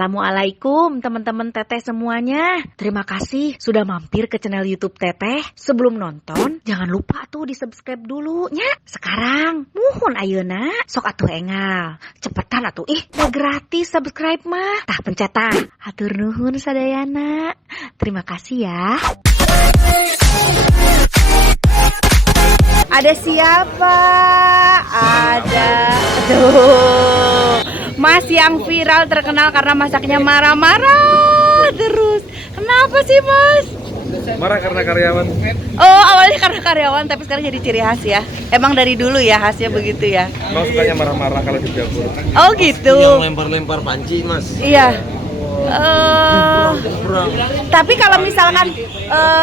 Assalamualaikum teman-teman Teteh semuanya. Terima kasih sudah mampir ke channel YouTube Teteh. Sebelum nonton, jangan lupa tuh di subscribe dulu nya. Sekarang, muhun ayeuna, sok atuh engal. Cepetan atuh, udah gratis subscribe mah. Tah pencet tah. Hatur nuhun sadayana. Terima kasih ya. Ada siapa? Ada tuh Mas yang viral terkenal karena masaknya marah-marah terus. Kenapa sih Mas? Marah karena karyawan. Oh, awalnya karena karyawan tapi sekarang jadi ciri khas ya. Emang dari dulu ya khasnya begitu ya. Emang sukanya marah-marah kalau di dapur. Oh gitu. Yang lempar-lempar panci Mas. Iya. Tapi kalau misalkan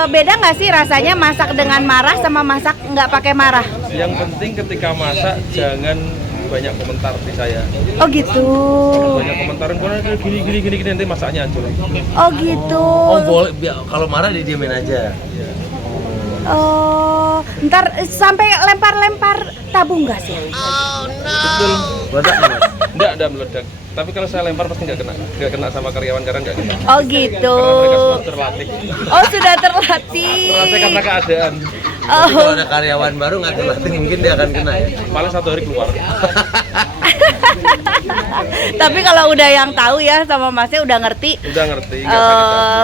beda nggak sih rasanya masak dengan marah sama masak nggak pakai marah? Yang penting ketika masak jangan banyak komentar di saya. Oh gitu. Banyak komentarin gini nanti masaknya hancur. Oh gitu. Oh boleh, kalau marah didiemin aja. Oh, ntar sampai lempar-lempar tabung nggak sih? Betul. Meledak Mas. Enggak meledak. Tapi kalau saya lempar pasti nggak kena sama karyawan karena nggak kena. Oh gitu. Karena mereka semua terlatih. Oh sudah terlatih. Terlatih karena keadaan. Tapi kalau ada karyawan baru nggak terlatih mungkin dia akan kena ya. Paling 1 hari keluar. Tapi kalau udah yang tahu ya sama Masnya udah ngerti. Udah ngerti.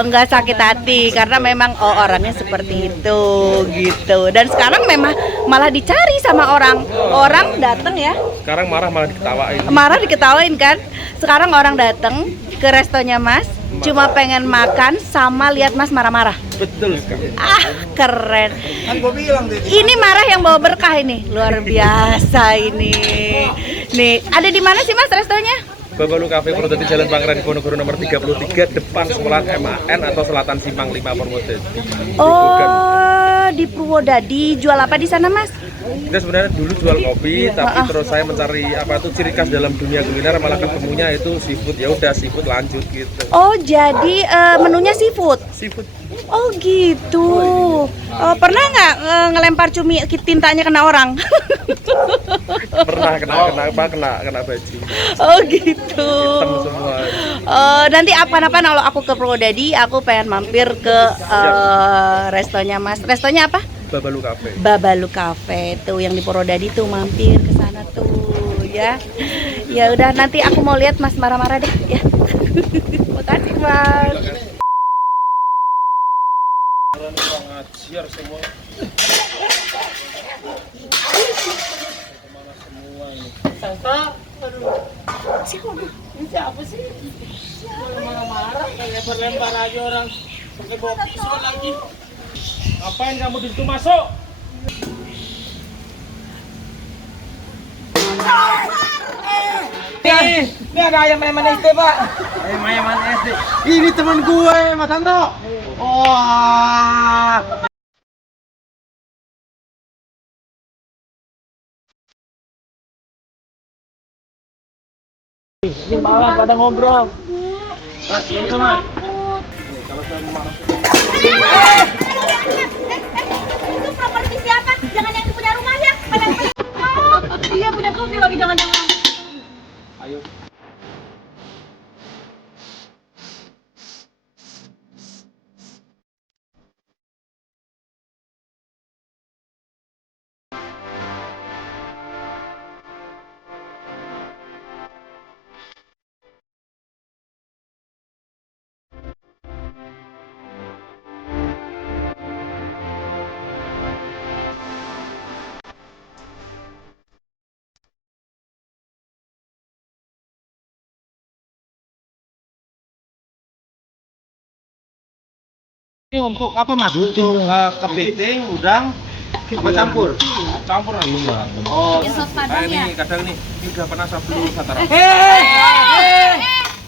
Nggak sakit hati karena memang orangnya seperti itu gitu. Dan sekarang memang malah dicari sama orang datang ya. Sekarang marah malah diketawain. Marah diketawain kan. Sekarang orang datang ke restonya Mas cuma pengen makan sama lihat Mas marah-marah. Betul sekali. Keren. Kan gua bilang tadi. Ini marah yang bawa berkah ini. Luar biasa ini. Nih, ada di mana sih Mas restonya? Babalu Cafe Purwodadi Jalan Pangeran Diponegoro nomor 33 depan sekolah MAN atau Selatan Simpang 5 Purwodadi. Oh, di Purwodadi. Jual apa di sana Mas? Kita sebenarnya dulu jual kopi, tapi terus saya mencari apa itu ciri khas dalam dunia kuliner, malah ketemunya itu seafood. Ya udah seafood lanjut gitu. Oh, jadi menunya seafood. Seafood. Oh gitu. Pernah nggak ngelempar cumi tintanya kena orang? Pernah kena baju. Oh gitu. Hitam semua. Nanti apa-apa kalau aku ke Purwodadi, aku pengen mampir ke restonya Mas. Restonya apa? Babalu Cafe. Babalu Cafe tuh yang di Purwodadi tuh, mampir ke sana tuh ya. Ya udah, nanti aku mau lihat Mas marah-marah deh ya. Makasih Mas. Ngajar semua. Siapa sih? Marah-marah, lempar-lempar aja orang pakai bawa pisau lagi. Ngapain kamu di situ masuk? Ini ada ayam-ayaman SD, Pak. Ayam-ayaman SD. Ini teman gue, Mas Anto. Wah. Ini malah pada ngobrol. Itu properti siapa? Jangan yang punya rumah ya. Iya punya kopi lagi, jangan-jangan. Ayo. Ini untuk apa Mas? Untuk kepiting, udang, apa campur? Campur aja. Oh. Sos padang ya? Ini kadang ini udah pernah saya beli Satara.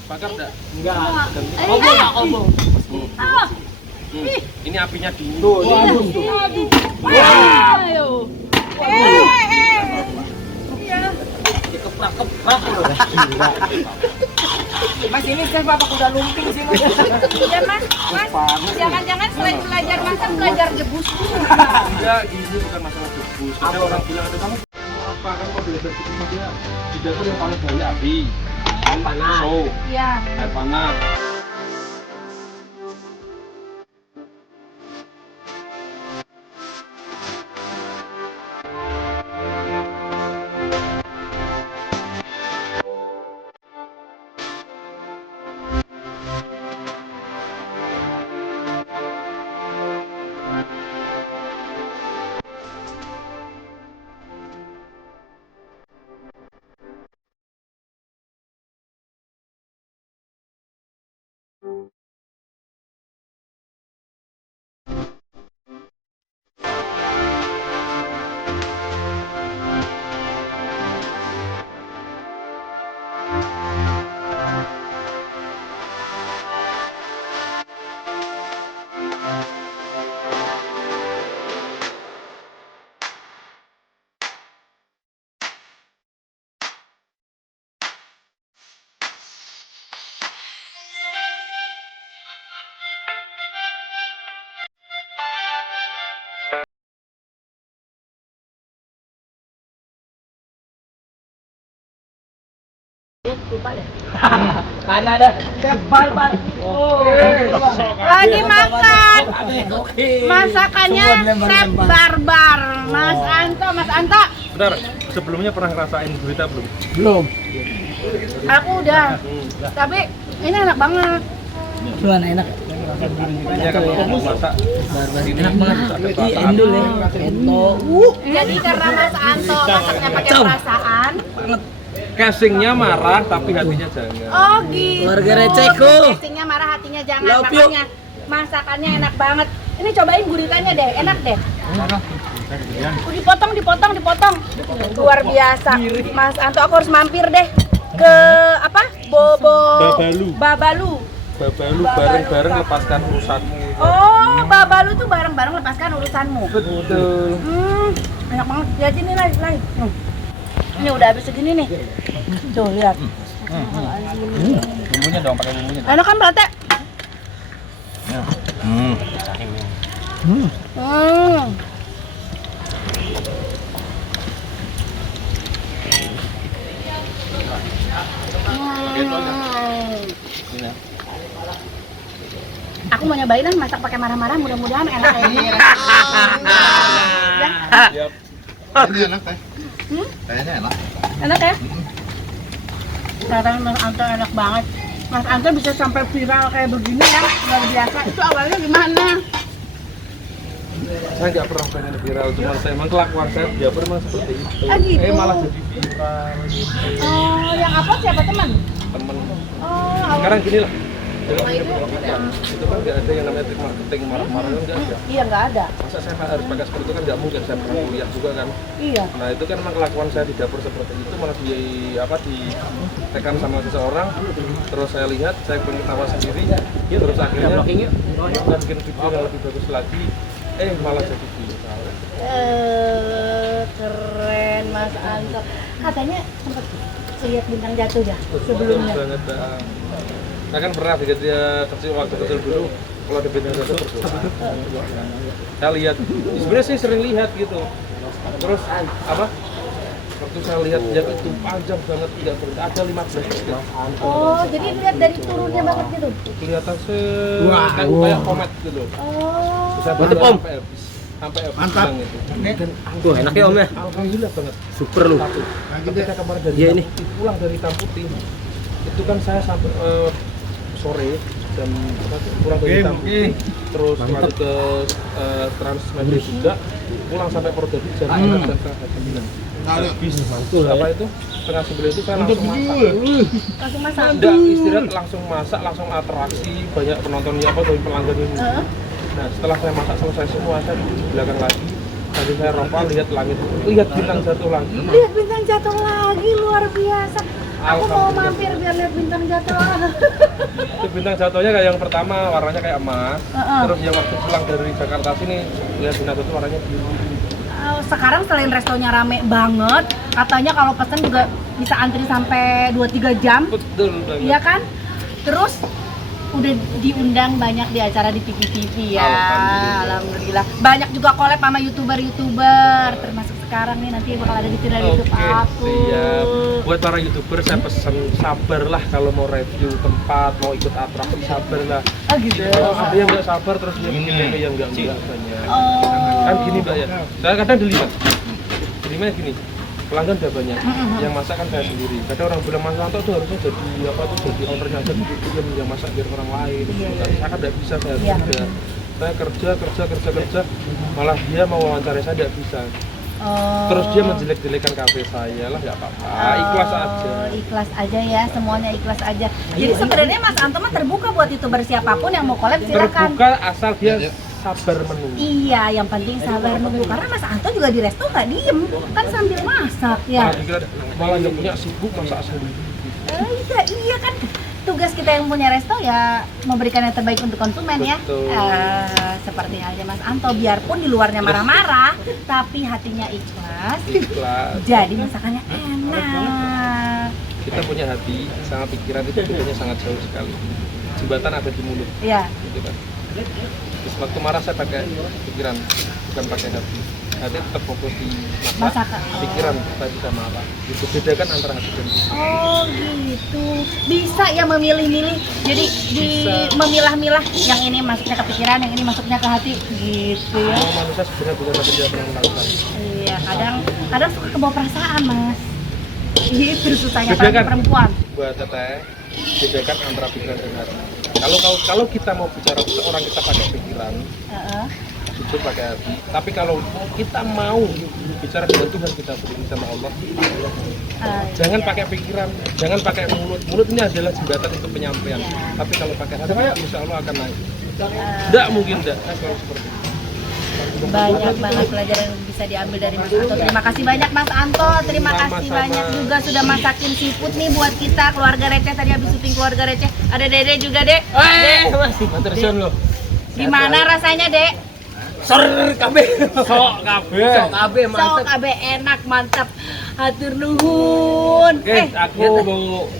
Bakar enggak? Enggak. Obong. Ini apinya dingin. Dikeprak-keprak loh. Mas ini chef apa kuda lumping sih Mas? Iya Mas, jangan-jangan selain belajar masak, belajar debus. Enggak, ini bukan masalah debus. Ada orang bilang ada kamu apa kan mau belajar bikin dia di dapur yang paling banyak api. Air panas. Iya. Air panas. Lagi makan. Masakannya Chef Barbar. Mas Anto, Mas Anto. Bentar, sebelumnya pernah ngerasain gurita belum? Belum. Aku udah. Tapi ini enak banget. Cuman enak. Guritanya kalau mau masak sini Enak banget. ada Di perasaan. endul ya. Ento. Jadi karena Mas Anto masaknya pakai perasaan. Casingnya marah tapi hatinya jangan. Oh gitu. Keluarga Receko. Casingnya marah, hatinya jangan. Love you. Makanya masakannya enak banget. Ini cobain guritanya deh, enak deh. Dipotong. Luar biasa. Mas Anto, aku harus mampir deh ke apa? Babalu. Babalu bareng-bareng lepaskan urusanmu. Oh, Babalu tuh bareng-bareng lepaskan urusanmu. Betul. Enak banget. Lihat ini lain. Ini udah habis segini nih. Tuh, lihat. Bumbunya dong, pakai bumbunya. Enak kan berarti? Aku mau nyobain kan masak pakai marah-marah, mudah-mudahan enak ya. Siap. Ini enak teh. Kayaknya enak. Enak ya? Ternyata Mas Anto enak banget. Mas Anto bisa sampai viral kayak begini ya, luar biasa. Itu awalnya gimana? Saya nggak pernah pengen viral, cuma saya emang kelakuan saya di Japar emang seperti itu. Ah, gitu. Malah jadi viral gitu. Oh, yang apa siapa teman? Temen. Oh, awal. Sekarang gini lah. Itu kan nggak ada yang namanya trik marketing marah-marah kan nggak ada. Iya, nggak ada. Masa saya harus pakai seperti itu kan nggak mungkin, saya pernah kuliah juga kan. Iya. Nah itu kan memang kelakuan saya di dapur seperti itu, malah ditekan sama seseorang, terus saya lihat, saya pengen tawa sendiri, terus akhirnya saya bikin video yang lebih bagus lagi, malah jadi viral. Keren Mas Anto. Katanya sempat lihat bintang jatuh ya sebelumnya. Betul banget. Saya kan pernah waktu kecil dulu, kalau ada bintang jatuh berdoa. Saya lihat, sebenarnya sih sering lihat gitu. Terus apa? Waktu saya lihat jam itu panjang banget, tidak berhenti, ada 15 menit. Oh, jadi lihat dari turunnya banget gitu. Kelihatan kayak komet gitu. Oh. Bisa berhenti sampai habis Mantap. bilang itu. Tuh enak ya Om ya. Alhamdulillah banget. Super lu. Ketika kemarin dari Iya, Hitam ini. Putih, pulang dari Hitam Putih, itu kan saya sampai sore jam pulang dari Hitam Putih, terus lanjut ke Transmedia juga, pulang sampai Purwodadi jam 9. Habis apa itu setengah 9 itu saya langsung masak. Langsung masak. Enggak istirahat, langsung masak, langsung atraksi, banyak penontonnya apa dari pelanggan ini. Nah setelah saya masak selesai semua, saya duduk di belakang lagi. Tadi saya rompa lihat langit, lihat bintang jatuh lagi. Lihat bintang jatuh lagi, luar biasa. Aku mau mampir biar lihat bintang jatuh. Itu bintang jatuhnya kayak yang pertama warnanya kayak emas. Terus yang waktu pulang dari Jakarta sini lihat bintang jatuh warnanya biru. Sekarang selain restonya rame banget, katanya kalau pesen juga bisa antri sampai 2-3 jam. Betul banget. Iya kan? Terus udah diundang banyak di acara di TV-TV ya. Alhamdulillah. Banyak juga collab sama YouTuber-YouTuber, termasuk sekarang nih, nanti bakal ada di channel YouTube aku. Siap. Buat para YouTuber saya pesen sabarlah kalau mau review tempat, mau ikut atraksi sabarlah. Oh gitu. Ada yang nggak sabar terus dia bikin tempe yang nggak banyak. Oh. Kan gini Mbak ya. Saya kadang delima. Delimanya gini. Pelanggan udah banyak, yang masak kan saya sendiri. Kadang orang bilang Mas Anto tuh harusnya jadi apa tuh jadi ownernya aja, bikin yang masak biar orang lain. Saya kan nggak bisa, saya kerja. Saya kerja, malah dia mau wawancara saya nggak bisa. Terus dia menjelek-jelekan kafe saya lah, nggak apa-apa. Ikhlas aja. Ikhlas aja ya, semuanya ikhlas aja. Jadi sebenarnya Mas Anto mah terbuka buat YouTuber siapapun yang mau collab silakan. Terbuka asal dia sabar menunggu. Iya, yang penting sabar nunggu. Karena Mas Anto juga di resto nggak diem, kan sambil masak ya. Malah nggak punya sibuk masak sendiri. Iya kan. Tugas kita yang punya resto ya memberikan yang terbaik untuk konsumen. Betul. Ya. Seperti halnya Mas Anto, biarpun di luarnya marah-marah, tapi hatinya ikhlas. Jadi masakannya enak. Kita punya hati sama pikiran itu bedanya sangat jauh sekali. Jembatan ada di mulut. Iya. Gitu kan. Terus waktu marah saya pakai pikiran, bukan pakai hati. Hati tetap fokus di masak, pikiran kita bisa marah. Itu bedakan antara hati dan pikiran. Oh gitu. Bisa ya memilih-milih. Jadi memilah-milah yang ini masuknya ke pikiran, yang ini masuknya ke hati gitu ya. Semua manusia sebenarnya bukan tapi dia pernah melakukan. Iya, kadang suka kebawa perasaan, Mas. Itu susahnya Bedakan. apalagi perempuan. Buat teteh, bedakan antara pikiran dan hati. Kalau kita mau bicara seorang kita pakai pikiran, jujur pakai hati. Tapi kalau kita mau bicara dengan Tuhan kita berikan sama Allah, jangan pakai pikiran, jangan pakai mulut. Mulut ini adalah jembatan untuk penyampaian. Tapi kalau pakai hati, insya Allah akan naik. Tidak mungkin tidak. Saya selalu seperti itu. Banyak banget pelajaran yang bisa diambil dari Mas Anto. Terima kasih banyak Mas Anto. Terima kasih banyak juga sudah masakin seafood nih buat kita keluarga receh. Tadi habis syuting keluarga receh. Ada Dede juga, Dek. Masih tersun lo. Gimana rasanya, Dek? Sok kabeh mantep. Sok abe enak, mantap. Hatur nuhun. Oke, aku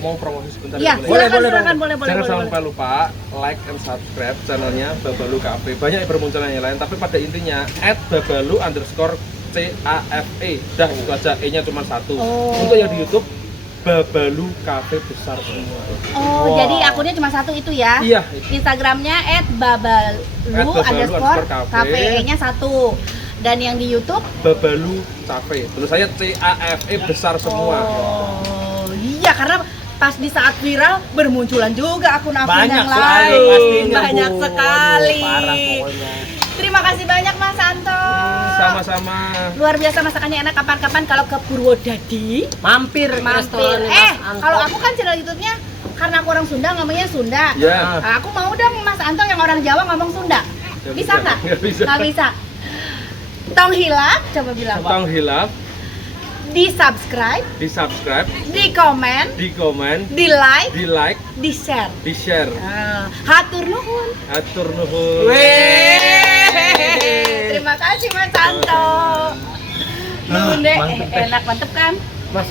mau promosi sebentar. Iya, silakan boleh. Jangan sampai lupa like and subscribe channelnya Babalu Cafe. Banyak bermunculan yang lain, tapi pada intinya @babalu_cafe. Dah itu aja, E-nya cuma satu. Untuk yang di YouTube Babalu Cafe besar semua. Oh, jadi akunnya cuma satu itu ya? Iya. Itu. Instagramnya @babalu_cafe, nya satu. Dan yang di YouTube Babalu Cafe. Terus saya CAFE besar semua. Oh, iya karena pas di saat viral bermunculan juga akun-akun yang sekali, lain. pastinya, Banyak Bu. sekali. Waduh, parah pokoknya. Terima kasih banyak Mas Anto. Sama-sama. Luar biasa masakannya enak. Kapan-kapan kalau ke Purwodadi Mampir ke restoran Mas Anto. kalau aku kan channel YouTube-nya karena aku orang Sunda ngomongnya Sunda. Ya. Aku mau dong Mas Anto yang orang Jawa ngomong Sunda. Bisa nggak? Nggak bisa. Nggak bisa. Tong hilap, coba bilang. Tong hilap, Di subscribe, di subscribe, di komen, di komen, di like, di share. di share. Hatur nuhun. Atur nuhun. Terima kasih Mas Anto. Nuhun deh, enak mantep kan? Mas.